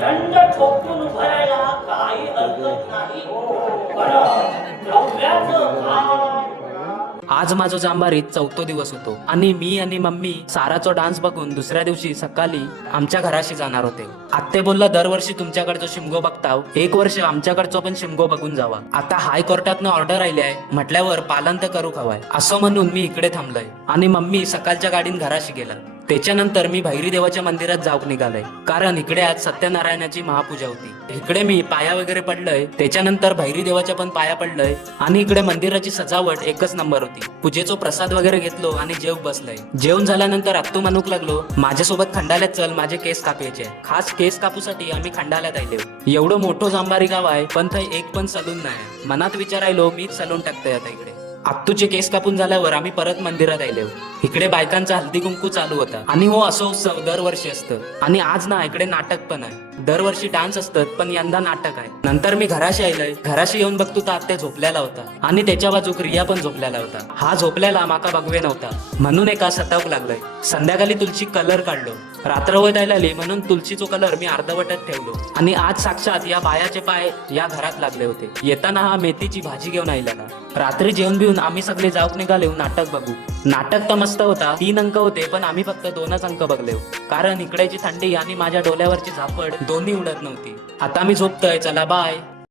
दंड ठोकून उभं राहायला काही हरकत नाही. पण नवऱ्याचं काय? आज माझं जांभारीत 4था दिवस होतो आणि मी आणि मम्मी साराचा डान्स बघून दुसऱ्या दिवशी सकाळी आमच्या घराशी जाणार होते. आत्ते बोलला दरवर्षी तुमच्याकडचं शिमगो बघताव, एक वर्ष आमच्याकडचं पण शिमगो बघून जावा. आता हायकोर्टातनं ऑर्डर आली आहे म्हटल्यावर पालन तर करू हवाय असं म्हणून मी इकडे थांबलोय आणि मम्मी सकाळच्या गाडीन घराशी गेला. त्याच्यानंतर मी भैरी देवाच्या मंदिरात जाऊक निघालोय, कारण इकडे आज सत्यनारायणाची महापूजा होती. इकडे मी पाया वगैरे पडलोय, त्याच्यानंतर भैरी देवाच्या पण पाया पडलोय आणि इकडे मंदिराची सजावट एकच नंबर होती. पूजेचा प्रसाद वगैरे घेतलो आणि जेव बसलोय. जेवण झाल्यानंतर आत्तू म्हणूक लागलो माझ्यासोबत खंडाल्यात चल, माझे केस कापायचे. खास केस कापूसाठी आम्ही खंडाल्यात आलो. एवढं मोठं जांभारी गाव आहे पण थंय एक पण सलून नाही. मनात विचारायलो मीच सलून टाकतोय आता इकडे. आत्तूचे केस कापून झाल्यावर आम्ही परत मंदिरात आलो. इकडे बायकांचा हल्दी कुंकू चालू होता आणि हो असं उत्सव दरवर्षी असतं. आणि आज ना इकडे नाटक पण आहे. दरवर्षी डान्स असतात पण यंदा नाटक आहे. नंतर मी घराशी आलोय. घराशी येऊन बघतो तर आत्या झोपल्याला होता आणि त्याच्या बाजूक रिया पण झोपल्याला होता. हा झोपल्याला माका बघवे नव्हता म्हणून एका सतावक लागलोय. संध्याकाळी तुलसी कलर काढलो. रात्र होत आली म्हणून तुलसीचो कलर मी अर्धवटच ठेवलो. आणि आज साक्षात या बायाचे पाय या घरात लागले होते. येताना हा मेथीची भाजी घेऊन आलेला. रात्री जेवण बिवून आम्ही सगळे जाऊक निघाले नाटक बघू. नाटक तर मस्त होता. 3 अंक होते पण आम्ही फक्त 2च अंक बघले, कारण इकडेची थंडी आणि माझ्या डोल्यावरची झापड दोन्ही उडत नव्हती. आता मी झोपतोय, चला बाय.